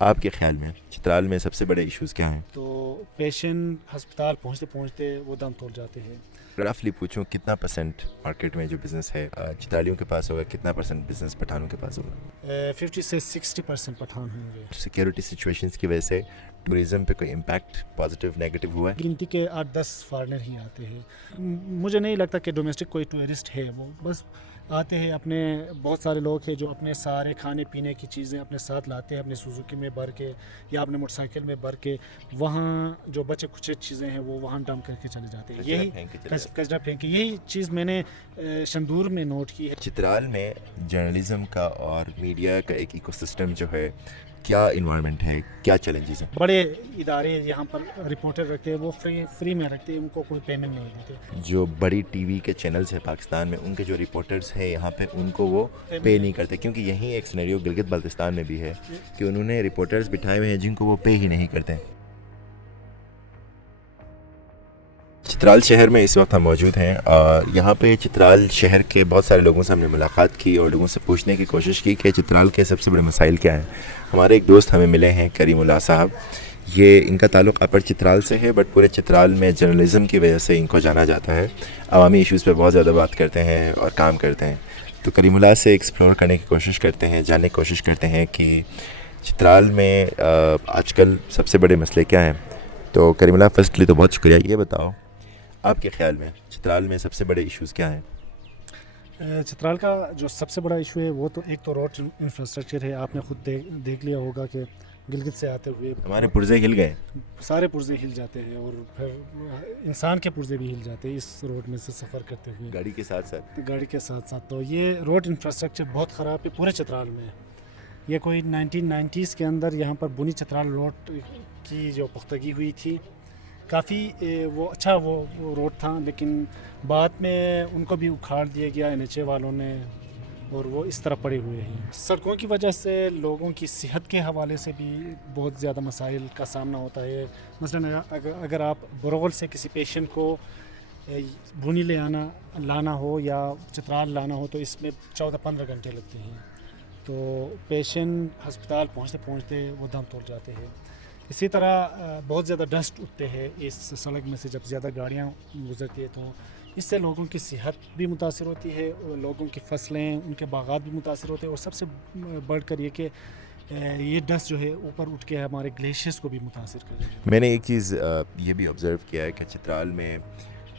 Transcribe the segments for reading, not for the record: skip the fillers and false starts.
آپ کے خیال میں چترال میں سب سے بڑے ایشوز کیا ہیں؟ تو پیشنٹ ہسپتال پہنچتے پہنچتے وہ دم توڑ جاتے ہیں۔ رفلی پوچھوں کتنا پرسنٹ مارکیٹ میں جو بزنس ہے چترالیوں کے پاس ہوگا، کتنا پرسنٹ بزنس پٹھانوں کے پاس ہوگا؟ 50 سے 60% پٹھان ہوں گے۔ سیکیورٹی سچویشنز کی وجہ سے ٹوریزم پہ کوئی امپیکٹ پازیٹیو نیگیٹو ہوا ہے؟ گنتی کے 8-10 فارنر ہی آتے ہیں۔ مجھے نہیں لگتا کہ ڈومیسٹک کوئی ٹورسٹ ہے، وہ بس آتے ہیں اپنے، بہت سارے لوگ ہیں جو اپنے سارے کھانے پینے کی چیزیں اپنے ساتھ لاتے ہیں، اپنے سوزوکی میں بھر کے یا اپنے موٹر سائیکل میں بھر کے، وہاں جو بچے کچھ چیزیں ہیں وہ وہاں ڈمپ کر کے چلے جاتے ہیں۔ یہی کچرا پھینک کے، یہی چیز میں نے شندور میں نوٹ کی ہے۔ چترال میں جرنلزم کا اور میڈیا کا ایک ایکو سسٹم جو ہے، کیا انوائرمنٹ ہے، کیا چیلنجز ہیں؟ بڑے ادارے یہاں پر رپورٹر رکھتے ہیں، وہ فری میں رکھتے ہیں، ان کو کوئی پیمنٹ نہیں دیتے۔ جو بڑی ٹی وی کے چینلز ہیں پاکستان میں، ان کے جو رپورٹرز ہیں یہاں پہ، ان کو وہ پے نہیں کرتے، کیونکہ یہی ایک سینیریو گلگت بلتستان میں بھی ہے کہ انہوں نے رپورٹرز بٹھائے ہوئے ہیں جن کو وہ پے ہی نہیں کرتے۔ چترال شہر میں اس وقت ہم موجود ہیں اور یہاں پہ چترال شہر کے بہت سارے لوگوں سے ہم نے ملاقات کی اور لوگوں سے پوچھنے کی کوشش کی کہ چترال کے سب سے بڑے مسائل کیا ہیں۔ ہمارے ایک دوست ہمیں ملے ہیں، کریم اللہ صاحب، یہ ان کا تعلق اپر چترال سے ہے، بٹ پورے چترال میں جرنلزم کی وجہ سے ان کو جانا جاتا ہے، عوامی ایشوز پہ بہت زیادہ بات کرتے ہیں اور کام کرتے ہیں۔ تو کریم اللہ سے ایکسپلور کرنے کی کوشش کرتے ہیں، جاننے کی کوشش کرتے ہیں کہ چترال میں آج کل سب سے بڑے مسئلے کیا ہیں۔ تو کریم اللہ، فرسٹلی تو بہت شکریہ، یہ بتاؤ آپ کے خیال میں چترال میں سب سے بڑے ایشوز کیا ہیں؟ چترال کا جو سب سے بڑا ایشو ہے وہ تو ایک تو روڈ انفراسٹرکچر ہے۔ آپ نے خود دیکھ لیا ہوگا کہ گلگت سے آتے ہوئے ہمارے پرزے ہل گئے، سارے پرزے ہل جاتے ہیں، اور پھر انسان کے پرزے بھی ہل جاتے ہیں اس روڈ میں سے سفر کرتے ہوئے، گاڑی کے ساتھ ساتھ۔ گاڑی کے ساتھ ساتھ۔ تو یہ روڈ انفراسٹرکچر بہت خراب ہے پورے چترال میں۔ یہ کوئی 1990s کے اندر یہاں پر بنی چترال روڈ کی جو پختگی ہوئی تھی، کافی وہ اچھا وہ روڈ تھا، لیکن بعد میں ان کو بھی اکھاڑ دیا گیا NHA والوں نے، اور وہ اس طرح پڑے ہوئے ہیں۔ سڑکوں کی وجہ سے لوگوں کی صحت کے حوالے سے بھی بہت زیادہ مسائل کا سامنا ہوتا ہے۔ مثلا اگر آپ برغل سے کسی پیشنٹ کو بھونی لانا ہو یا چترال لانا ہو تو اس میں 14-15 گھنٹے لگتے ہیں، تو پیشنٹ ہسپتال پہنچتے پہنچتے وہ دم توڑ جاتے ہیں۔ اسی طرح بہت زیادہ ڈسٹ اٹھتے ہیں اس سڑک میں سے، جب زیادہ گاڑیاں گزرتی ہے تو اس سے لوگوں کی صحت بھی متاثر ہوتی ہے، اور لوگوں کی فصلیں، ان کے باغات بھی متاثر ہوتے ہیں، اور سب سے بڑھ کر یہ کہ یہ ڈسٹ جو ہے اوپر اٹھ کے ہمارے گلیشیئرز کو بھی متاثر کر رہی ہے۔ میں نے ایک چیز یہ بھی آبزرو کیا ہے کہ چترال میں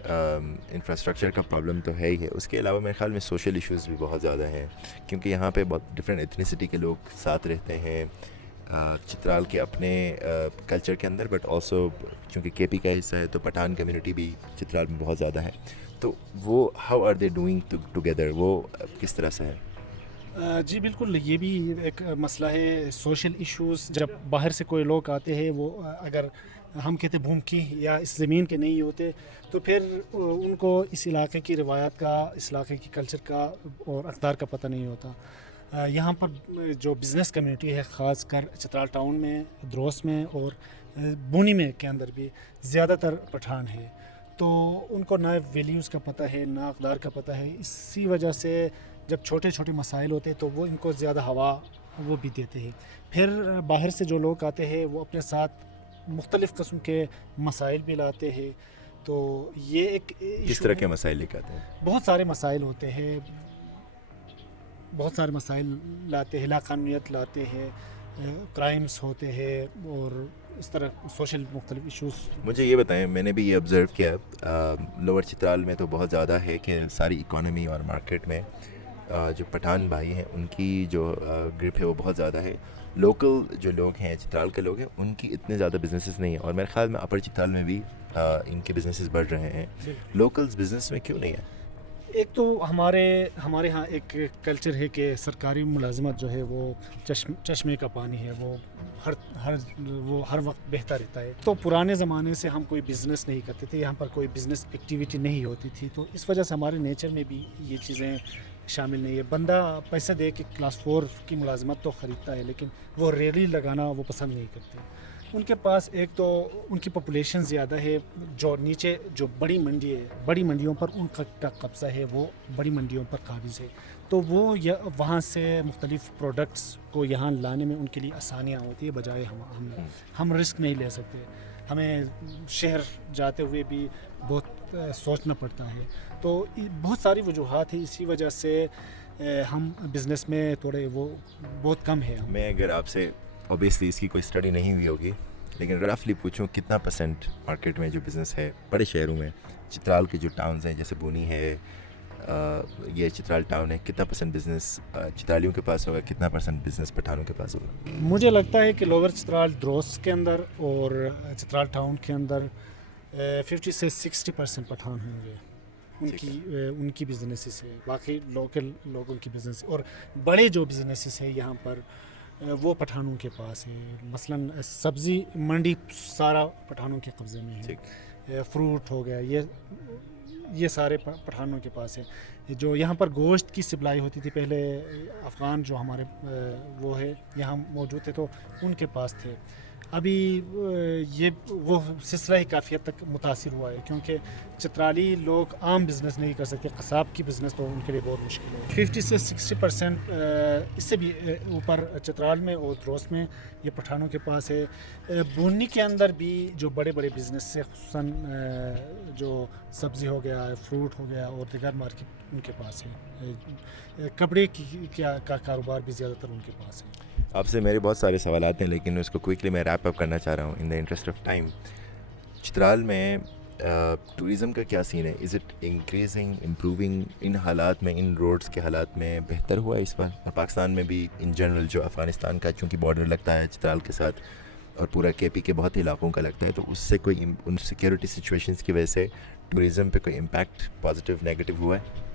انفراسٹرکچر کا پرابلم تو ہے ہی ہے، اس کے علاوہ میرے خیال میں سوشل ایشوز بھی بہت زیادہ ہیں، کیونکہ یہاں پہ بہت ڈفرینٹ ایتھنیسٹی کے لوگ ساتھ رہتے ہیں چترال کے اپنے کلچر کے اندر، بٹ آلسو چونکہ KP کا حصہ ہے تو پٹھان کمیونٹی بھی چترال میں بہت زیادہ ہے، تو وہ how are they doing together, وہ کس طرح سے ہے؟ جی بالکل، یہ بھی ایک مسئلہ ہے، سوشل ایشوز۔ جب باہر سے کوئی لوگ آتے ہیں، وہ اگر ہم کہتے بھوم کی یا اس زمین کے نہیں ہوتے، تو پھر ان کو اس علاقے کی روایات کا، اس علاقے کی کلچر کا اور اقدار کا پتہ نہیں ہوتا۔ یہاں پر جو بزنس کمیونٹی ہے، خاص کر چترال ٹاؤن میں، دروس میں اور بونی میں کے اندر بھی زیادہ تر پٹھان ہے، تو ان کو نہ ویلیوز کا پتہ ہے، نہ اقدار کا پتہ ہے۔ اسی وجہ سے جب چھوٹے چھوٹے مسائل ہوتے ہیں تو وہ ان کو زیادہ ہوا وہ بھی دیتے ہیں۔ پھر باہر سے جو لوگ آتے ہیں وہ اپنے ساتھ مختلف قسم کے مسائل بھی لاتے ہیں، تو یہ ایک کس طرح کے مسائل لے کے آتے ہیں؟ بہت سارے مسائل ہوتے ہیں، بہت سارے مسائل لاتے ہیں، لا قانونیت لاتے ہیں، کرائمز ہوتے ہیں، اور اس طرح سوشل مختلف ایشوز۔ مجھے یہ بتائیں، میں نے بھی یہ آبزرو کیا لوور چترال میں تو بہت زیادہ ہے کہ ساری اکانومی اور مارکیٹ میں جو پٹھان بھائی ہیں ان کی جو گرپ ہے وہ بہت زیادہ ہے۔ لوکل جو لوگ ہیں، چترال کے لوگ ہیں، ان کی اتنے زیادہ بزنسز نہیں ہیں، اور میرے خیال میں اپر چترال میں بھی ان کے بزنسز بڑھ رہے ہیں۔ لوکلز بزنس میں کیوں نہیں ہے؟ ایک تو ہمارے ہاں ایک کلچر ہے کہ سرکاری ملازمت جو ہے وہ چشمے کا پانی ہے، وہ ہر وقت بہتا رہتا ہے۔ تو پرانے زمانے سے ہم کوئی بزنس نہیں کرتے تھے، یہاں پر کوئی بزنس ایکٹیویٹی نہیں ہوتی تھی، تو اس وجہ سے ہمارے نیچر میں بھی یہ چیزیں شامل نہیں ہے۔ بندہ پیسے دے کے کلاس 4 کی ملازمت تو خریدتا ہے، لیکن وہ ریلی لگانا وہ پسند نہیں کرتے۔ ان کے پاس ایک تو ان کی پاپولیشن زیادہ ہے، جو نیچے جو بڑی منڈی ہے، بڑی منڈیوں پر ان کا قبضہ ہے، وہ بڑی منڈیوں پر قابض ہے، تو وہ وہاں سے مختلف پروڈکٹس کو یہاں لانے میں ان کے لیے آسانیاں ہوتی ہے، بجائے ہم رسک نہیں لے سکتے، ہمیں شہر جاتے ہوئے بھی بہت سوچنا پڑتا ہے. تو بہت ساری وجوہات ہیں، اسی وجہ سے ہم بزنس میں تھوڑے وہ بہت کم ہے. میں اگر آپ سے اوبیسلی اس کی کوئی اسٹڈی نہیں ہوئی ہوگی لیکن رفلی پوچھوں کتنا پرسنٹ مارکیٹ میں جو بزنس ہے بڑے شہروں میں، چترال کے جو ٹاؤنز ہیں جیسے بونی ہے، یہ چترال ٹاؤن ہے، کتنا پرسنٹ بزنس چترالیوں کے پاس ہوگا، کتنا پرسنٹ بزنس پٹھانوں کے پاس ہوگا؟ مجھے لگتا ہے کہ لوور چترال دروس کے اندر اور چترال ٹاؤن کے اندر 50 سے 60% پٹھان ہوں گے، ان کی بزنسز ہے. باقی لوکل لوگوں کی بزنس اور بڑے جو بزنسز ہیں یہاں پر وہ پٹھانوں کے پاس ہے. مثلاً سبزی منڈی سارا پٹھانوں کے قبضے میں ہے، فروٹ ہو گیا، یہ سارے پٹھانوں کے پاس ہے. جو یہاں پر گوشت کی سپلائی ہوتی تھی پہلے، افغان جو ہمارے وہ ہے یہاں موجود تھے تو ان کے پاس تھے. ابھی یہ وہ سلسلہ ہی کافی حد تک متاثر ہوا ہے، کیونکہ چترالی لوگ عام بزنس نہیں کر سکتے، قصاب کی بزنس تو ان کے لیے بہت مشکل ہے. 50 سے 60% اس سے بھی اوپر چترال میں اور دروس میں یہ پٹھانوں کے پاس ہے. بونی کے اندر بھی جو بڑے بڑے بزنس ہے، خصوصاً جو سبزی ہو گیا، فروٹ ہو گیا اور دیگر مارکیٹ ان کے پاس ہے. کپڑے کا کاروبار بھی زیادہ تر ان کے پاس ہے. آپ سے میرے بہت سارے سوالات ہیں لیکن اس کو کوئکلی میں ریپ اپ کرنا چاہ رہا ہوں in the interest of time. Chitral میں ٹوریزم کا کیا سین ہے؟ Is it increasing, improving? ان حالات میں، ان روڈز کے حالات میں بہتر ہوا ہے اس بار؟ اور پاکستان میں بھی ان جنرل جو افغانستان کا چونکہ بارڈر لگتا ہے چترال کے ساتھ اور پورا کے پی کے بہت علاقوں کا لگتا ہے، تو اس سے کوئی ان سیکیورٹی سچویشنز کی وجہ سے ٹوریزم پہ کوئی امپیکٹ پازیٹیو نیگیٹو ہوا ہے؟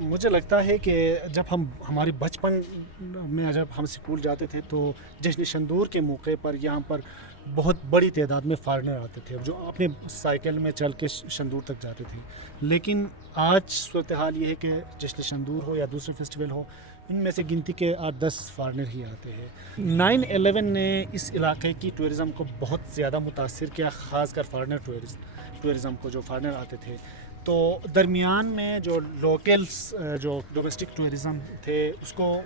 مجھے لگتا ہے کہ جب ہمارے بچپن میں جب ہم اسکول جاتے تھے تو جشن شندور کے موقع پر یہاں پر بہت بڑی تعداد میں فارنر آتے تھے جو اپنے سائیکل میں چل کے شندور تک جاتے تھے. لیکن آج صورتحال یہ ہے کہ جشن شندور ہو یا دوسرے فیسٹیول ہو، ان میں سے گنتی کے 8-10 فارنر ہی آتے ہیں. 9/11 نے اس علاقے کی ٹورزم کو بہت زیادہ متاثر کیا، خاص کر فارنر ٹورزم کو، جو فارنر آتے تھے. تو درمیان میں جو لوکلس جو ڈومیسٹک ٹورزم تھے اس کو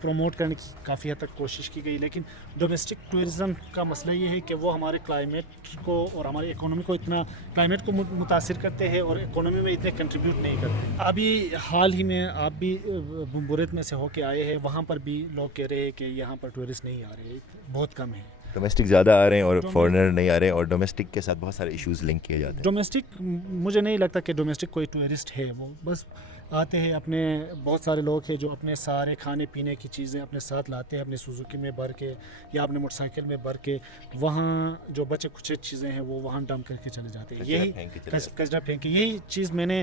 پروموٹ کرنے کی کافی حد تک کوشش کی گئی، لیکن ڈومیسٹک ٹورزم کا مسئلہ یہ ہے کہ وہ ہمارے کلائمیٹ کو اور ہماری اکانومی کو اتنا کلائمیٹ کو متاثر کرتے ہیں اور اکانومی میں اتنے کنٹریبیوٹ نہیں کرتے. ابھی حال ہی میں آپ بھی بمبورت میں سے ہو کے آئے ہیں، وہاں پر بھی لوگ کہہ رہے ہیں کہ یہاں پر ٹورسٹ نہیں آ رہے، بہت کم ہیں. ڈومیسٹک زیادہ آ رہے ہیں اور فارنر نہیں آ رہے، اور ڈومیسٹک کے ساتھ بہت سارے ایشوز لنک کیے جاتے ہیں. ڈومیسٹک مجھے نہیں لگتا کہ ڈومیسٹک کوئی ٹورسٹ ہے، وہ بس آتے ہیں اپنے، بہت سارے لوگ ہیں جو اپنے سارے کھانے پینے کی چیزیں اپنے ساتھ لاتے ہیں، اپنے سوزوکی میں بھر کے یا اپنے موٹر سائیکل میں بھر کے، وہاں جو بچے کچھ چیزیں ہیں وہ وہاں ڈمپ کر کے چلے جاتے ہیں. یہی کچرا پھینک، یہی چیز میں نے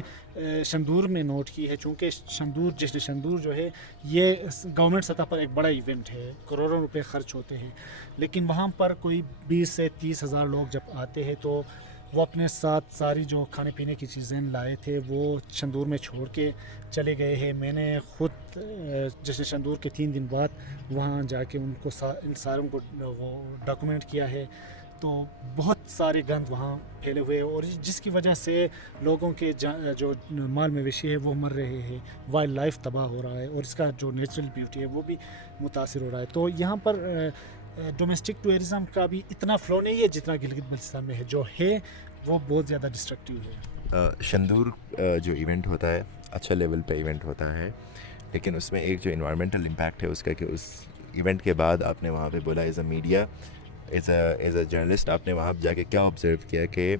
شندور میں نوٹ کی ہے. چونکہ شندور، جشن شندور جو ہے یہ گورنمنٹ سطح پر ایک بڑا ایونٹ ہے، کروڑوں روپے خرچ ہوتے ہیں، لیکن وہاں پر کوئی 20 سے 30 ہزار لوگ جب آتے ہیں تو وہ اپنے ساتھ ساری جو کھانے پینے کی چیزیں لائے تھے وہ شندور میں چھوڑ کے چلے گئے ہیں. میں نے خود جشن شندور کے 3 دن بعد وہاں جا کے ان کو ان ساروں کو وہ ڈاکومنٹ کیا ہے. تو بہت سارے گند وہاں پھیلے ہوئے ہیں اور جس کی وجہ سے لوگوں کے جو مال مویشی ہے وہ مر رہے ہیں، وائلڈ لائف تباہ ہو رہا ہے اور اس کا جو نیچرل بیوٹی ہے وہ بھی متاثر ہو رہا ہے. تو یہاں پر ڈومیسٹک ٹورزم کا بھی اتنا فلو نہیں ہے جتنا گلگت بلتستان میں ہے، جو ہے وہ بہت زیادہ ڈسٹرکٹیو ہے. شندور جو ایونٹ ہوتا ہے اچھا لیول پہ ایونٹ ہوتا ہے، لیکن اس میں ایک جو انوائرمنٹل امپیکٹ ہے اس کا کہ اس ایونٹ کے بعد آپ نے وہاں پہ بولا as a media, as a journalist, آپ نے وہاں جا کے کیا آبزرو کیا کہ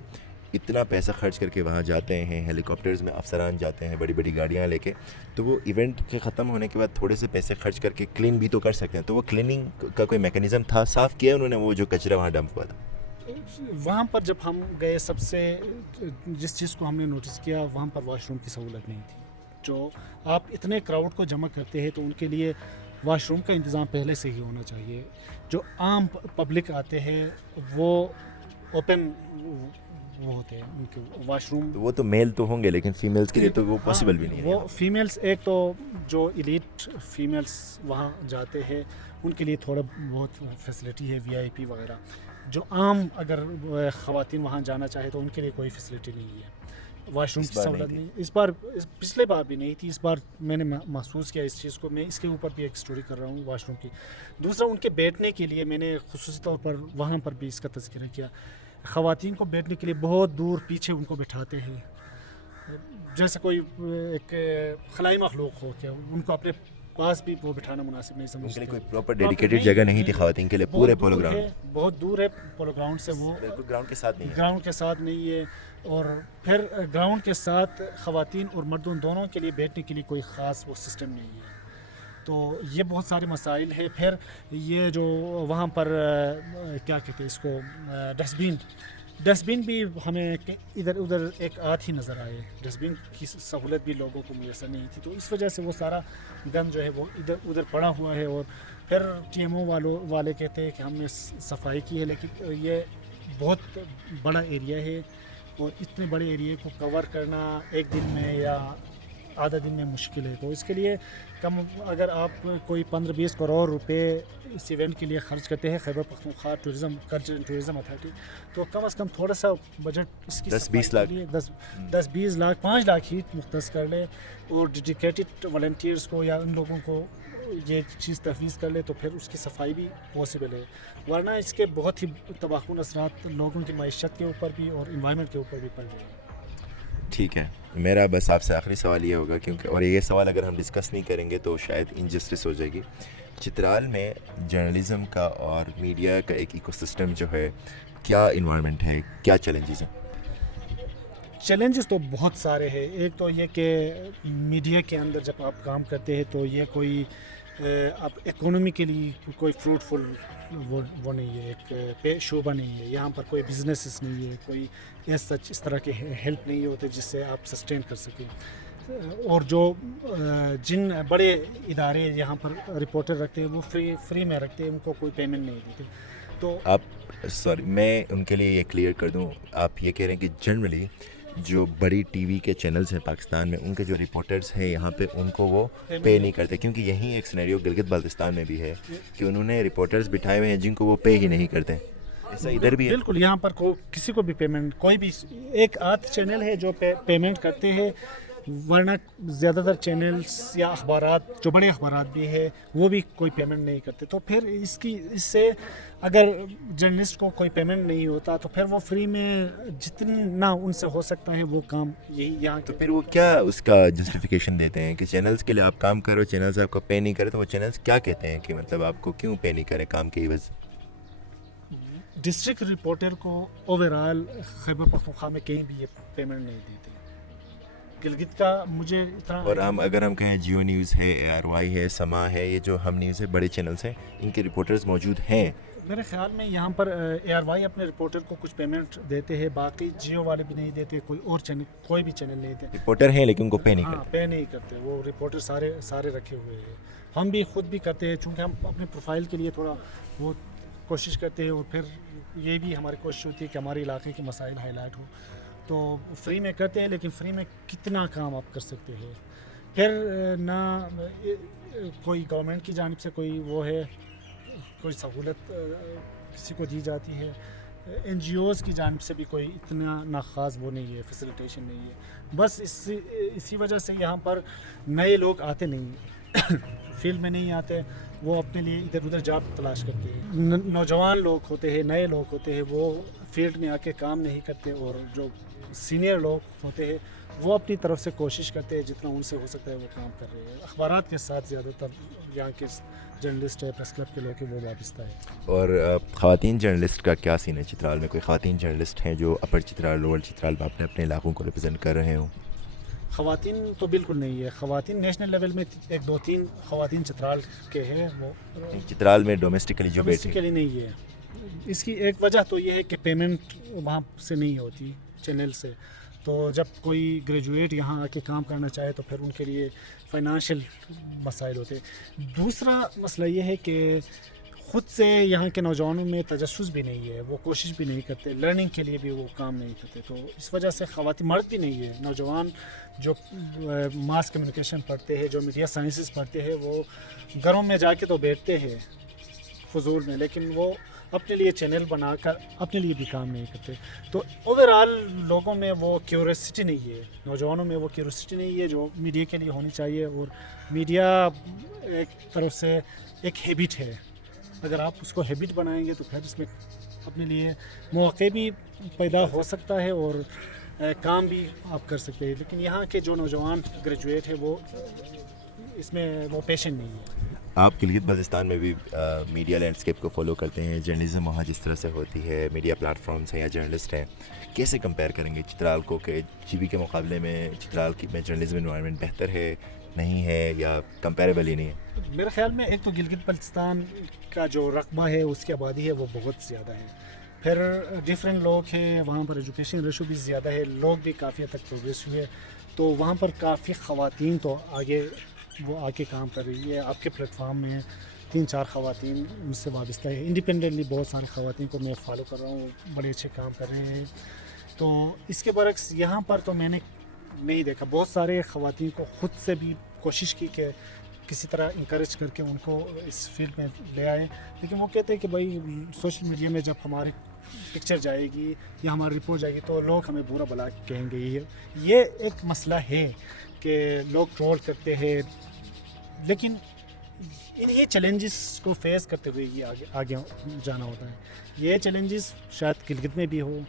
اتنا پیسہ خرچ کر کے وہاں جاتے ہیں، ہیلی کاپٹرز میں افسران جاتے ہیں بڑی بڑی گاڑیاں لے کے، تو وہ ایونٹ کے ختم ہونے کے بعد تھوڑے سے پیسے خرچ کر کے کلین بھی تو کر سکتے ہیں، تو وہ کلیننگ کا کوئی میکینزم تھا؟ صاف کیا انہوں نے وہ جو کچرا وہاں ڈمپ ہوا تھا؟ وہاں پر جب ہم گئے، سب سے جس چیز کو ہم نے نوٹس کیا وہاں پر واش روم کی سہولت نہیں تھی. جو آپ اتنے کراؤڈ کو جمع کرتے ہیں تو ان کے لیے واش روم کا انتظام پہلے سے ہی ہونا چاہیے. جو عام پبلک آتے ہیں وہ اوپن وہ ہوتے ہیں ان کے واش روم. وہ تو میل تو ہوں گے لیکن فیمیلز کے لیے تو وہ پاسبل بھی نہیں ہے. وہ فیمیلز، ایک تو جو ایلیٹ فیمیلز وہاں جاتے ہیں ان کے لیے تھوڑا بہت فیسلٹی ہے، VIP وغیرہ. جو عام اگر خواتین وہاں جانا چاہے تو ان کے لیے کوئی فیسلٹی نہیں ہے. واش روم اس کی بار سہولت نہیں نہیں. اس بار پچھلے بار بھی نہیں تھی, اس بار میں نے محسوس کیا اس چیز کو. میں اس کے اوپر بھی ایک اسٹوری کر رہا ہوں واش روم کی. دوسرا ان کے بیٹھنے کے لیے میں نے خصوصی طور پر وہاں پر بھی اس کا تذکرہ کیا. خواتین کو بیٹھنے کے لیے بہت دور پیچھے ان کو بٹھاتے ہیں, جیسے کوئی ایک خلائی مخلوق ہو. کیا ان کو اپنے پاس بھی وہ بٹھانا مناسب نہیں ان کے سمجھتے. لیے کوئی پراپر ڈیڈیکیٹڈ جگہ نہیں تھی خواتین کے لیے پورے پولو گراؤنڈ. بہت دور ہے پولو گراؤنڈ سے, وہ گراؤنڈ کے ساتھ نہیں ہے. گراؤنڈ کے ساتھ نہیں ہے. اور پھر گراؤنڈ کے ساتھ خواتین اور مردوں دونوں کے لیے بیٹھنے کے لیے کوئی خاص وہ سسٹم نہیں ہے. تو یہ بہت سارے مسائل ہیں. پھر یہ جو وہاں پر کیا کہتے ہیں اس کو, ڈسٹ بین بھی ہمیں ادھر ادھر ایک آدھ ہی نظر آئے. ڈسٹ بین کی سہولت بھی لوگوں کو میسر نہیں تھی, تو اس وجہ سے وہ سارا گند جو ہے وہ ادھر ادھر پڑا ہوا ہے. اور پھر ٹی ایم او والے کہتے ہیں کہ ہم نے صفائی کی ہے, لیکن یہ بہت بڑا ایریا ہے اور اتنے بڑے ایریے کو کور کرنا ایک دن میں یا آدھا دن میں مشکل ہے. تو اس کے لیے کم اگر آپ کوئی 15-20 کروڑ روپے اس ایونٹ کے لیے خرچ کرتے ہیں, Khyber Pakhtunkhwa culture tourism authority, تو کم از کم تھوڑا سا بجٹ اس کی 10-20 لاکھ 10-20 لاکھ 5 لاکھ ہی مختص کر لے, اور ڈیڈیکیٹڈ والنٹیئرس کو یا ان لوگوں کو یہ چیز تفویض کر لے, تو پھر اس کی صفائی بھی پاسبل ہے. ورنہ اس کے بہت ہی تباہ کن اثرات لوگوں کی معیشت کے اوپر بھی اور انوائرمنٹ کے اوپر بھی پڑ رہے ہیں. ٹھیک ہے, میرا بس آپ سے آخری سوال یہ ہوگا, کیونکہ اور یہ سوال اگر ہم ڈسکس نہیں کریں گے تو شاید انجسٹس ہو جائے گی. چترال میں جرنلزم کا اور میڈیا کا ایک ایکو سسٹم جو ہے, کیا انوائرمنٹ ہے, کیا چیلنجز ہیں؟ چیلنجز تو بہت سارے ہیں. ایک تو یہ کہ میڈیا کے اندر جب آپ کام کرتے ہیں تو یہ کوئی اب اکانومیکلی کوئی فروٹفل وہ نہیں ہے, ایک شعبہ نہیں ہے. یہاں پر کوئی بزنسز نہیں ہے, کوئی سچ اس طرح کے ہیلپ نہیں ہوتے جس سے آپ سسٹین کر سکیں. اور جو جن بڑے ادارے یہاں پر رپورٹر رکھتے ہیں وہ فری میں رکھتے ہیں, ان کو کوئی پیمنٹ نہیں دیتے. تو آپ سوری, میں ان کے لیے یہ کلیئر کر دوں, آپ یہ کہہ رہے ہیں کہ جنرلی جو بڑی ٹی وی کے چینلز ہیں پاکستان میں, ان کے جو رپورٹرز ہیں یہاں پہ, ان کو وہ پے نہیں کرتے, کیونکہ یہی ایک سینیریو گلگت بلتستان میں بھی ہے کہ انہوں نے رپورٹرز بٹھائے ہوئے ہیں جن کو وہ پے ہی نہیں کرتے. ایسا ادھر بھی ہے؟ بالکل, یہاں پر کسی کو بھی پیمنٹ, کوئی بھی ایک آدھ چینل ہے جو پیمنٹ کرتے ہیں, ورنہ زیادہ تر چینلز یا اخبارات جو بڑے اخبارات بھی ہے وہ بھی کوئی پیمنٹ نہیں کرتے. تو پھر اس سے اگر جرنلسٹ کو کوئی پیمنٹ نہیں ہوتا تو پھر وہ فری میں جتنا ان سے ہو سکتا ہے وہ کام یہی یہاں. تو پھر وہ کیا اس کا جسٹیفیکیشن دیتے ہیں کہ چینلز کے لیے آپ کام کرو, چینلز آپ کو پے نہیں کرے, تو وہ چینلز کیا کہتے ہیں کہ مطلب آپ کو کیوں پے نہیں کرے کام کی عوض؟ ڈسٹرکٹ رپورٹر کو اوور آل خیبر پختونخوا میں کہیں بھی یہ پیمنٹ نہیں دیتے. گلگت کا مجھے اتنا, اور اگر ہم کہیں جیو نیوز ہے, ARY ہے, سما ہے, یہ جو ہم نیوز ہے بڑے چینلز ہیں, ان کے رپورٹرز موجود ہیں. میرے خیال میں یہاں پر ARY اپنے رپورٹر کو کچھ پیمنٹ دیتے ہیں, باقی جیو والے بھی نہیں دیتے, کوئی اور چینل, کوئی بھی چینل نہیں دیتے. رپورٹر ہیں لیکن ان کو پے نہیں ہاں, کرتے. پے نہیں کرتے. وہ رپورٹر سارے رکھے ہوئے ہیں. ہم بھی خود بھی کرتے ہیں, چونکہ ہم اپنے پروفائل کے لیے تھوڑا وہ کوشش کرتے ہیں, اور پھر یہ بھی ہماری کوشش ہوتی ہے کہ ہمارے علاقے کے مسائل ہائی لائٹ ہو, تو فری میں کرتے ہیں. لیکن فری میں کتنا کام آپ کر سکتے ہیں؟ پھر نہ کوئی گورنمنٹ کی جانب سے کوئی وہ ہے, کوئی سہولت کسی کو دی جاتی ہے, NGOز کی جانب سے بھی کوئی اتنا ناخاص وہ نہیں ہے, فیسیلیٹیشن نہیں ہے. بس اسی وجہ سے یہاں پر نئے لوگ آتے نہیں, فیلڈ میں نہیں آتے, وہ اپنے لیے ادھر ادھر جاب تلاش کرتے ہیں. نوجوان لوگ ہوتے ہیں, نئے لوگ ہوتے ہیں, وہ فیلڈ میں آ کے کام نہیں کرتے, اور جو سینئر لوگ ہوتے ہیں وہ اپنی طرف سے کوشش کرتے ہیں جتنا ان سے ہو سکتا ہے وہ کام کر رہے ہیں. اخبارات کے ساتھ زیادہ تر یہاں کے جرنلسٹ ہے, پریس کلب کے لوگ ہیں, وہ وابستہ ہے. اور خواتین جرنلسٹ کا کیا سین ہے چترال میں؟ کوئی خواتین جرنلسٹ ہیں جو اپر چترال, لوور چترال میں اپنے علاقوں کو ریپرزینٹ کر رہے ہوں؟ خواتین تو بالکل نہیں ہے. خواتین نیشنل لیول میں 1-2-3 خواتین چترال کے ہیں, وہ چترال میں ڈومیسٹکلی جو بیٹھے بیسیکلی نہیں ہے. اس کی ایک وجہ تو یہ ہے کہ پیمنٹ وہاں سے نہیں ہوتی چینل سے, تو جب کوئی گریجویٹ یہاں آ کے کام کرنا چاہے تو پھر ان کے لیے فائنانشیل مسائل ہوتے. دوسرا مسئلہ یہ ہے کہ خود سے یہاں کے نوجوانوں میں تجسس بھی نہیں ہے, وہ کوشش بھی نہیں کرتے, لرننگ کے لیے بھی وہ کام نہیں کرتے. تو اس وجہ سے خواتین, مرد بھی نہیں ہے, نوجوان جو ماس کمیونیکیشن پڑھتے ہیں, جو میڈیا سائنسز پڑھتے ہیں, وہ گھروں میں جا کے تو بیٹھتے ہیں فضول میں, لیکن وہ اپنے لیے چینل بنا کر اپنے لیے بھی کام نہیں کرتے. تو اوور آل لوگوں میں وہ کیوریسٹی نہیں ہے, نوجوانوں میں وہ کیوریسٹی نہیں ہے جو میڈیا کے لیے ہونی چاہیے. اور میڈیا ایک طرف سے ایک ہیبٹ ہے, اگر آپ اس کو ہیبٹ بنائیں گے تو پھر اس میں اپنے لیے مواقع بھی پیدا ہو سکتا ہے اور کام بھی آپ کر سکتے ہیں. لیکن یہاں کے جو نوجوان گریجویٹ ہیں وہ اس میں وہ پیشنٹ نہیں ہے. آپ گلگت بلتستان میں بھی میڈیا لینڈسکیپ کو فالو کرتے ہیں, جرنلزم وہاں جس طرح سے ہوتی ہے, میڈیا پلیٹ فارمس ہیں یا جرنلسٹ ہیں, کیسے کمپیئر کریں گے چترال کو کہ جی بی کے مقابلے میں چترال کی میں جرنلزم انوائرمنٹ بہتر ہے, نہیں ہے, یا کمپیریبل ہی نہیں ہے؟ میرے خیال میں ایک تو گلگت بلتستان کا جو رقبہ ہے, اس کی آبادی ہے, وہ بہت زیادہ ہے. پھر ڈفرینٹ لوگ ہیں وہاں پر, ایجوکیشن ریشو بھی زیادہ ہے, لوگ بھی کافی حد تک پروگریس ہوئے. تو وہاں پر کافی خواتین تو وہ آ کے کام کر رہی ہے. آپ کے پلیٹ فارم میں 3-4 خواتین مجھ سے وابستہ ہے. انڈیپینڈنٹلی بہت سارے خواتین کو میں فالو کر رہا ہوں, بڑے اچھے کام کر رہے ہیں. تو اس کے برعکس یہاں پر تو میں نے نہیں دیکھا. بہت سارے خواتین کو خود سے بھی کوشش کی کہ کسی طرح انکریج کر کے ان کو اس فیلڈ میں لے آئے, لیکن وہ کہتے ہیں کہ بھائی سوشل میڈیا میں جب ہماری پکچر جائے گی یا ہماری رپورٹ جائے گی تو لوگ ہمیں برا بھلا کہیں گے. یہ ایک مسئلہ ہے کہ لوگ ٹرول کرتے ہیں, لیکن یہ چیلنجز کو فیس کرتے ہوئے یہ آگے جانا ہوتا ہے. یہ چیلنجز شاید گلگت میں بھی ہو,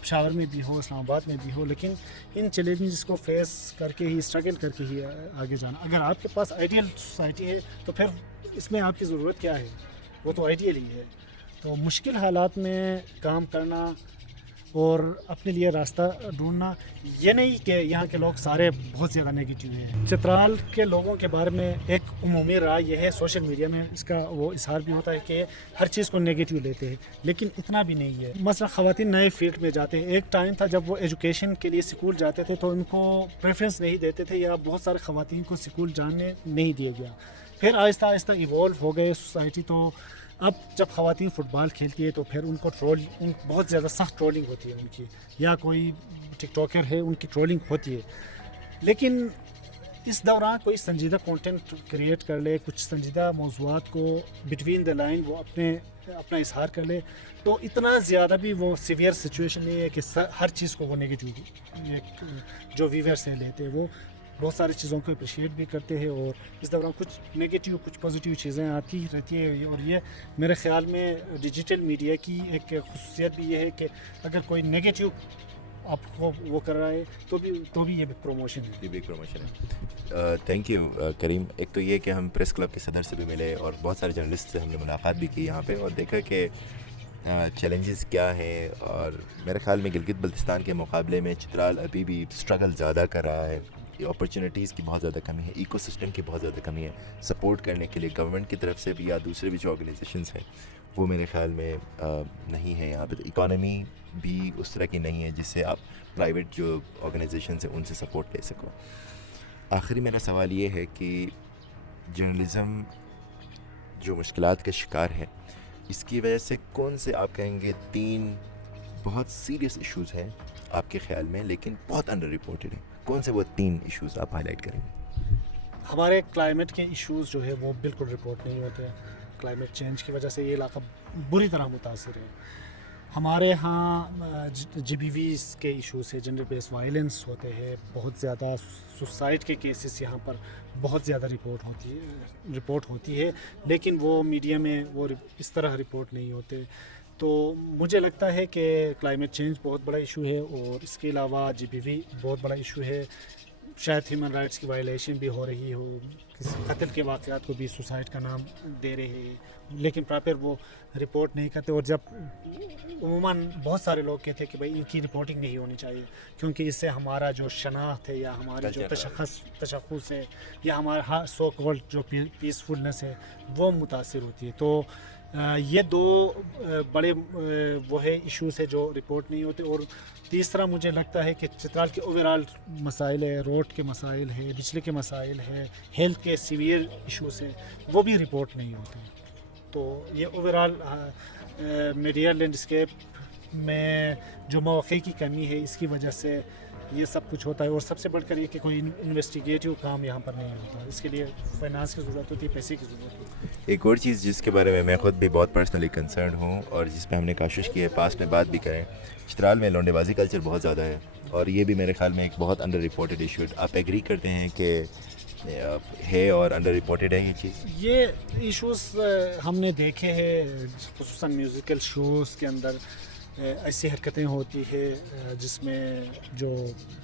پشاور میں بھی ہو, اسلام آباد میں بھی ہو, لیکن ان چیلنجز کو فیس کر کے ہی, اسٹرگل کر کے ہی آگے جانا. اگر آپ کے پاس آئیڈیل سوسائٹی ہے تو پھر اس میں آپ کی ضرورت کیا ہے, وہ تو آئیڈیل ہی ہے. تو مشکل حالات میں کام کرنا اور اپنے لیے راستہ ڈھونڈنا, یہ نہیں کہ یہاں کے لوگ سارے بہت زیادہ نگیٹیو ہیں. چترال کے لوگوں کے بارے میں ایک عمومی رائے یہ ہے, سوشل میڈیا میں اس کا وہ اظہار بھی ہوتا ہے کہ ہر چیز کو نگیٹیو لیتے ہیں, لیکن اتنا بھی نہیں ہے. مثلا خواتین نئے فیلڈ میں جاتے ہیں. ایک ٹائم تھا جب وہ ایجوکیشن کے لیے اسکول جاتے تھے تو ان کو پریفرنس نہیں دیتے تھے, یا بہت سارے خواتین کو اسکول جانے نہیں دیا گیا. پھر آہستہ آہستہ ایوالو ہو گئے سوسائٹی. تو اب جب خواتین فٹ بال کھیلتی ہے تو پھر ان کو بہت زیادہ سخت ٹرولنگ ہوتی ہے ان کی, یا کوئی ٹک ٹاکر ہے ان کی ٹرولنگ ہوتی ہے. لیکن اس دوران کوئی سنجیدہ کانٹینٹ کریٹ کر لے, کچھ سنجیدہ موضوعات کو بٹوین دا لائن وہ اپنا اظہار کر لے, تو اتنا زیادہ بھی وہ سیویئر سچویشن نہیں ہے کہ ہر چیز کو وہ نگیٹیو جو ویورس ہیں لیتے ہیں. وہ بہت ساری چیزوں کو اپریشیٹ بھی کرتے ہیں, اور اس دوران کچھ نگیٹیو کچھ پازیٹیو چیزیں آتی رہتی ہے. اور یہ میرے خیال میں ڈیجیٹل میڈیا کی ایک خصوصیت بھی یہ ہے کہ اگر کوئی نگیٹیو آپ کو وہ کر رہا ہے تو بھی یہ پروموشن ہے. یہ بھی پروموشن ہے. تھینک یو کریم. ایک تو یہ کہ ہم پریس کلب کے صدر سے بھی ملے اور بہت سارے جرنلسٹ سے ہم نے ملاقات بھی کی یہاں پہ, اور دیکھا کہ چیلنجز کیا ہیں. اور میرے خیال میں گلگت بلتستان کے مقابلے میں چترال ابھی بھی اسٹرگل زیادہ کر رہا ہے. اپرچونیٹیز کی بہت زیادہ کمی ہے, ایکو سسٹم کی بہت زیادہ کمی ہے. سپورٹ کرنے کے لیے گورنمنٹ کی طرف سے بھی یا دوسرے بھی جو آرگنائزیشنز ہیں وہ میرے خیال میں نہیں ہے یہاں پہ. اکانومی بھی اس طرح کی نہیں ہے جس سے آپ پرائیویٹ جو آرگنائزیشنز ہیں ان سے سپورٹ لے سکو. آخری میرا سوال یہ ہے کہ جرنلزم جو مشکلات کا شکار ہے, اس کی وجہ سے کون سے آپ کہیں گے 3 بہت سیریس ایشوز ہیں آپ کے خیال میں لیکن بہت انڈر رپورٹڈ ہیں؟ کون سے وہ 3 ایشوز آپ ہائی لائٹ کریں گے؟ ہمارے کلائمیٹ کے ایشوز جو ہے وہ بالکل رپورٹ نہیں ہوتے. کلائمیٹ چینج کی وجہ سے یہ علاقہ بری طرح متاثر ہے. ہمارے ہاں جی بی ویز کے ایشوز ہے, جنڈر بیس وائلنس ہوتے ہیں, بہت زیادہ سوسائڈ کے کیسز یہاں پر بہت زیادہ رپورٹ ہوتی ہے, لیکن وہ میڈیا میں وہ اس طرح رپورٹ نہیں ہوتے. تو مجھے لگتا ہے کہ کلائمیٹ چینج بہت بڑا ایشو ہے, اور اس کے علاوہ جی بی وی بہت بڑا ایشو ہے. شاید ہیومن رائٹس کی وائلیشن بھی ہو رہی ہو, کسی قتل کے واقعات کو بھی سوسائڈ کا نام دے رہے ہیں, لیکن پراپر وہ رپورٹ نہیں کرتے. اور جب عموماً بہت سارے لوگ کہتے ہیں کہ بھائی ان کی رپورٹنگ نہیں ہونی چاہیے کیونکہ اس سے ہمارا جو شناخت ہے یا ہماری جو تشخص ہے یا ہمارا سو کالڈ جو پیسفلنس ہے وہ متاثر ہوتی ہے. تو یہ 2 بڑے وہ ہے ایشوز ہے جو رپورٹ نہیں ہوتے. اور تیسرا مجھے لگتا ہے کہ چترال کے اوورآل مسائل ہے, روڈ کے مسائل ہے, بجلی کے مسائل ہے, ہیلتھ کے سیویئر ایشوز ہیں, وہ بھی رپورٹ نہیں ہوتے. تو یہ اوورآل میڈیا لینڈسکیپ میں جو مواقع کی کمی ہے, اس کی وجہ سے یہ سب کچھ ہوتا ہے. اور سب سے بڑھ کر یہ کہ کوئی انویسٹیگیٹو کام یہاں پر نہیں ہوتا. اس کے لیے فائنانس کی ضرورت ہوتی ہے, پیسے کی ضرورت ہوتی ہے. ایک اور چیز جس کے بارے میں خود بھی بہت پرسنلی کنسرن ہوں اور جس پہ ہم نے کوشش کی ہے پاسٹ میں بات بھی کریں, چترال میں لونڈے بازی کلچر بہت زیادہ ہے اور یہ بھی میرے خیال میں ایک بہت انڈر رپورٹڈ ایشو. آپ ایگری کرتے ہیں کہ ہے اور انڈر رپورٹڈ ہے یہ چیز؟ یہ ایشوز ہم نے دیکھے ہیں خصوصاً میوزیکل شوز کے اندر. ایسی حرکتیں ہوتی ہے جس میں جو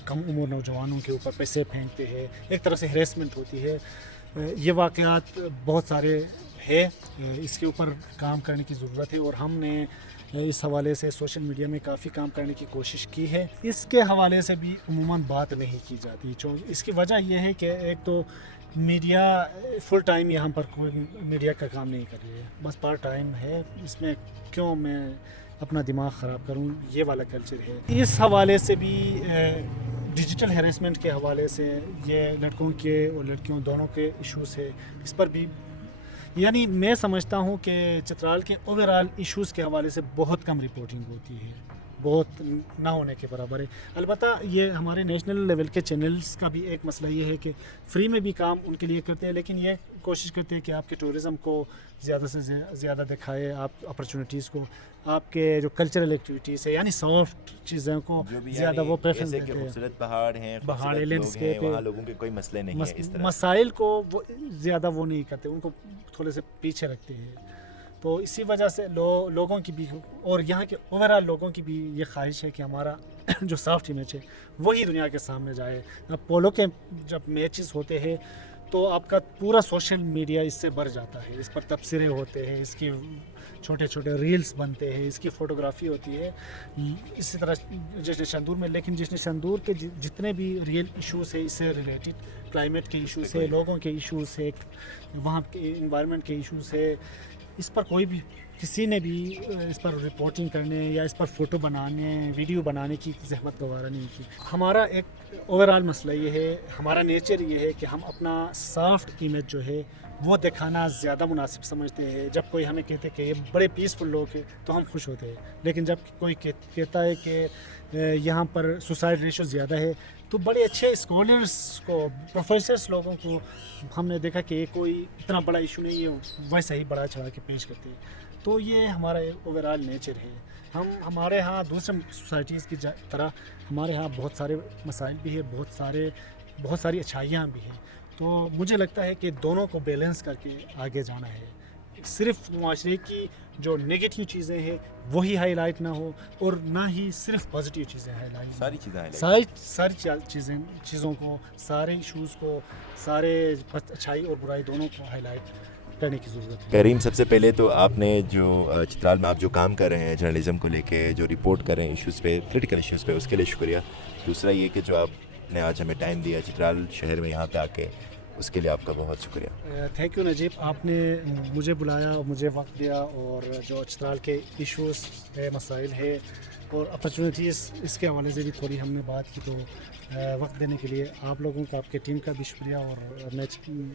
کم عمر نوجوانوں کے اوپر پیسے پھینکتے ہیں, ایک طرح سے ہریسمنٹ ہوتی ہے. یہ واقعات بہت سارے ہے, اس کے اوپر کام کرنے کی ضرورت ہے اور ہم نے اس حوالے سے سوشل میڈیا میں کافی کام کرنے کی کوشش کی ہے. اس کے حوالے سے بھی عموماً بات نہیں کی جاتی. اس کی وجہ یہ ہے کہ ایک تو میڈیا فل ٹائم یہاں پر کوئی میڈیا کا کام نہیں کر رہی ہے, بس پارٹ ٹائم ہے. اس میں کیوں میں اپنا دماغ خراب کروں, یہ والا کلچر ہے. اس حوالے سے بھی ڈیجیٹل ہیراسمنٹ کے حوالے سے یہ لڑکوں کے اور لڑکیوں دونوں کے ایشوز ہے. اس پر بھی یعنی میں سمجھتا ہوں کہ چترال کے اوور آل ایشوز کے حوالے سے بہت کم رپورٹنگ ہوتی ہے, بہت نہ ہونے کے برابر ہے. البتہ یہ ہمارے نیشنل لیول کے چینلز کا بھی ایک مسئلہ یہ ہے کہ فری میں بھی کام ان کے لیے کرتے ہیں, لیکن یہ کوشش کرتے ہیں کہ آپ کے ٹورزم کو زیادہ سے زیادہ دکھائے, آپ اپرچونیٹیز کو, آپ کے جو کلچرل ایکٹیویٹیز ہے یعنی سافٹ چیزوں کو زیادہ وہ پریفرنس دیتے ہیں. خوبصورت پہاڑ ہیں, پہاڑ لینڈسکیپ ہے, وہاں لوگوں کے کوئی مسئلے نہیں ہیں. اس طرح مسائل کو وہ زیادہ وہ نہیں کرتے, ان کو تھوڑے سے پیچھے رکھتے ہیں. تو اسی وجہ سے لوگوں کی بھی اور یہاں کے اوور آل لوگوں کی بھی یہ خواہش ہے کہ ہمارا جو سافٹ امیج ہے وہی دنیا کے سامنے جائے. اب پولو کے جب میچز ہوتے ہیں تو آپ کا پورا سوشل میڈیا اس سے بھر جاتا ہے, اس پر تبصرے ہوتے ہیں, اس کی چھوٹے چھوٹے ریلز بنتے ہیں, اس کی فوٹوگرافی ہوتی ہے. اسی طرح جشن شندور میں, لیکن جشن شندور کے جتنے بھی ریئل ایشوز ہیں اس سے ریلیٹڈ, کلائمیٹ کے ایشوز ہے, لوگوں کے ایشوز ہے, وہاں کے انوائرمنٹ کے ایشوز ہے, اس پر کوئی بھی کسی نے بھی اس پر رپورٹنگ کرنے یا اس پر فوٹو بنانے, ویڈیو بنانے کی زحمت گوارا نہیں کی. ہمارا ایک اوور آل مسئلہ یہ ہے, ہمارا نیچر یہ ہے کہ ہم اپنا سافٹ امیج جو ہے وہ دکھانا زیادہ مناسب سمجھتے ہیں. جب کوئی ہمیں کہتے کہ یہ بڑے پیسفل لوگ ہیں تو ہم خوش ہوتے ہیں, لیکن جب کوئی کہتا ہے کہ یہاں پر سوسائڈ ریشو زیادہ ہے تو بڑے اچھے اسکالرس کو, پروفیسرس لوگوں کو ہم نے دیکھا کہ یہ کوئی اتنا بڑا ایشو نہیں ہے, ویسا ہی بڑا چڑھا کے پیش کرتے ہیں. تو یہ ہمارا اوور آل نیچر ہے. ہمارے ہاں دوسرے سوسائٹیز کی طرح ہمارے ہاں بہت سارے مسائل بھی ہیں, بہت ساری اچھائیاں بھی ہیں. تو مجھے لگتا ہے کہ دونوں کو بیلنس کر کے آگے جانا ہے. صرف معاشرے کی جو نگیٹیو چیزیں ہیں وہی ہائی لائٹ نہ ہو اور نہ ہی صرف پازیٹیو چیزیں ہائی لائٹ, ساری چیزوں کو, سارے ایشوز کو, سارے اچھائی اور برائی دونوں کو ہائی لائٹ کرنے کی ضرورت ہے. کریم, سب سے پہلے تو آپ نے جو چترال میں آپ جو کام کر رہے ہیں جرنلزم کو لے کے, جو رپورٹ کر رہے ہیں ایشوز پہ, کریٹیکل ایشوز پہ, اس کے لیے شکریہ. دوسرا یہ کہ جو آپ نے آج ہمیں ٹائم دیا چترال شہر میں یہاں پہ آ کے, اس کے لیے آپ کا بہت شکریہ. تھینک یو نجیب, آپ نے مجھے بلایا اور مجھے وقت دیا, اور جو چترال کے ایشوز ہے, مسائل ہے اور اپرچونیٹیز, اس کے حوالے سے بھی تھوڑی ہم نے بات کی. تو وقت دینے کے لیے آپ لوگوں کا, آپ کے ٹیم کا بھی شکریہ. اور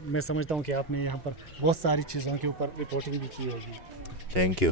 میں سمجھتا ہوں کہ آپ نے یہاں پر بہت ساری چیزوں کے اوپر رپورٹنگ بھی کی ہوگی. Thank you.